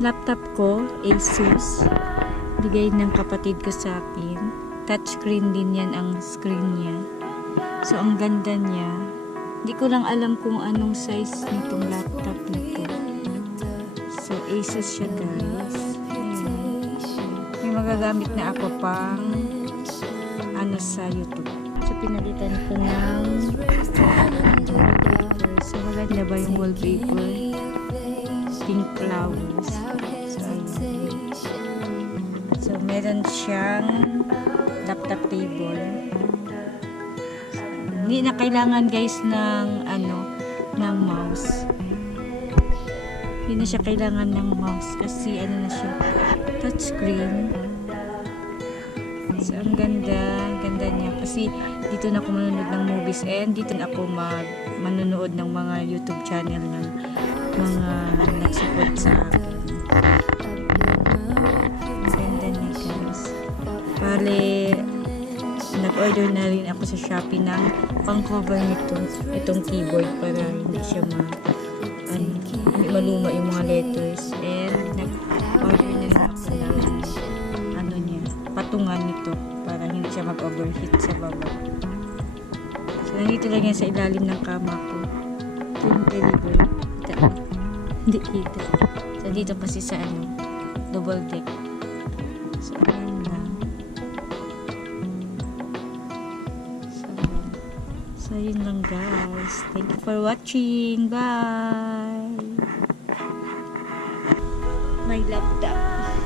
laptop ko, Asus. Bigay ng kapatid ko sa akin. Touchscreen din yan ang screen niya. So, ang ganda niya. Hindi ko lang alam kung anong size nitong laptop na to. So, Asus siya, guys. Ayan. May magagamit na ako pang sa YouTube. So, pinalitan ko ng wallpaper. So, maganda ba yung wallpaper? Pink flowers. So, ayan. So, meron siyang laptop table. Hindi na kailangan, guys, ng ng mouse. Hindi na siya kailangan ng mouse kasi na siya, touchscreen. So, ang ganda niya kasi dito na ako manonood ng movies and dito na ako manonood ng mga YouTube channel ng mga nag-support sa akin. Ang ganda niya, guys. Bale, nag-order na rin ako sa Shopee ng pang-cover nito, itong keyboard para hindi siya maluma yung mga letters, and nag-order na rin ako ng patungan nito para hindi siya mag-overheat sa baba. So, nandito lang yan sa ilalim ng kama ko. Ito yung deliver. Hindi kita. So, dito kasi sa double deck. So, ayan lang. So, yun lang, guys. Thank you for watching. Bye! My laptop.